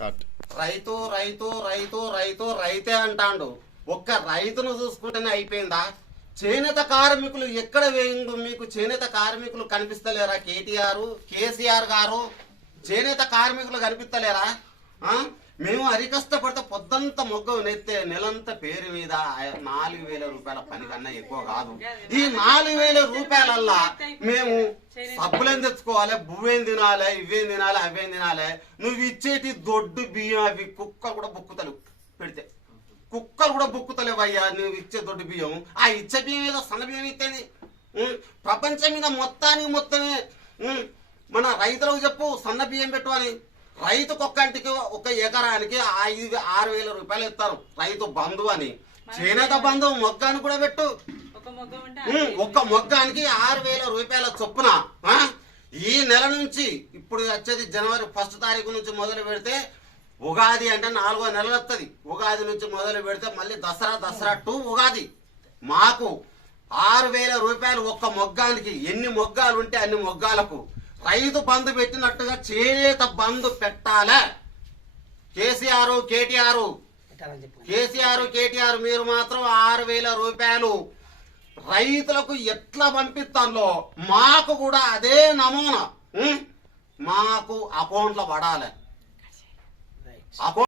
రైతు రైతు రైతు రైతు రైతే అంటాడు. ఒక్క రైతును చూసుకుంటేనే అయిపోయిందా? చేనేత కార్మికులు ఎక్కడ వేయిండు? మీకు చేనేత కార్మికులు కనిపిస్తలేరా? కేటీఆర్ కేసీఆర్ గారు చేనేత కార్మికులు కనిపిస్తలేరా? మేము అరికష్టపడితే పొద్దంతా మొగ్గ నెత్తే నెలంతా పేరు మీద ఆ- నాలుగు వేల రూపాయల పని కన్నా ఎక్కువ కాదు. ఈ నాలుగు వేల రూపాయలల్లా మేము సబ్బులేం తెచ్చుకోవాలి బువ్వేం తినాలి ఇవేం తినాలి అవేం తినాలి. నువ్వు ఇచ్చేటి దొడ్డు బియ్యం అవి కుక్క కూడా బుక్కుతలు పెడితే. కుక్కలు కూడా బుక్కుతలేవు అయ్యా నువ్వు ఇచ్చే దొడ్డు బియ్యం. ఆ ఇచ్చే బియ్యం ఏదో సన్న బియ్యం ఇచ్చేది ప్రపంచం మీద మొత్తానికి మొత్తమే. మన రైతులకు చెప్పు సన్న బియ్యం పెట్టు అని. రైతుకు ఒక్కంటికి ఒక ఎకరానికి ఐదు ఆరు వేల రూపాయలు ఇస్తారు. రైతు బంధు అని. చేనేత బంధు మొగ్గాన్ని కూడా పెట్టు. ఒక్క మొగ్గానికి ఆరు వేల రూపాయల చొప్పున? ఈ నెల నుంచి ఇప్పుడు వచ్చేది జనవరి ఫస్ట్ తారీఖు నుంచి మొదలు పెడితే ఉగాది అంటే నాలుగో నెలలు వస్తుంది ఉగాది నుంచి మొదలు పెడితే మళ్ళీ దసరా దసరా టు ఉగాది. మాకు ఆరు వేల రూపాయలు ఒక్క మొగ్గానికి ఎన్ని మొగ్గాలు ఉంటే అన్ని మొగ్గాలకు రైతు బంధు పెట్టినట్టుగా చేనేత బంధు పెట్టాలే. కేసీఆర్ కేటీఆర్. కేసీఆర్ కేటీఆర్ మీరు మాత్రం ఆరు వేల రూపాయలు రైతులకు ఎట్లా పంపిస్తాలో మాకు కూడా అదే నమూనా? మాకు అకౌంట్లో పడాలి. అకౌంట్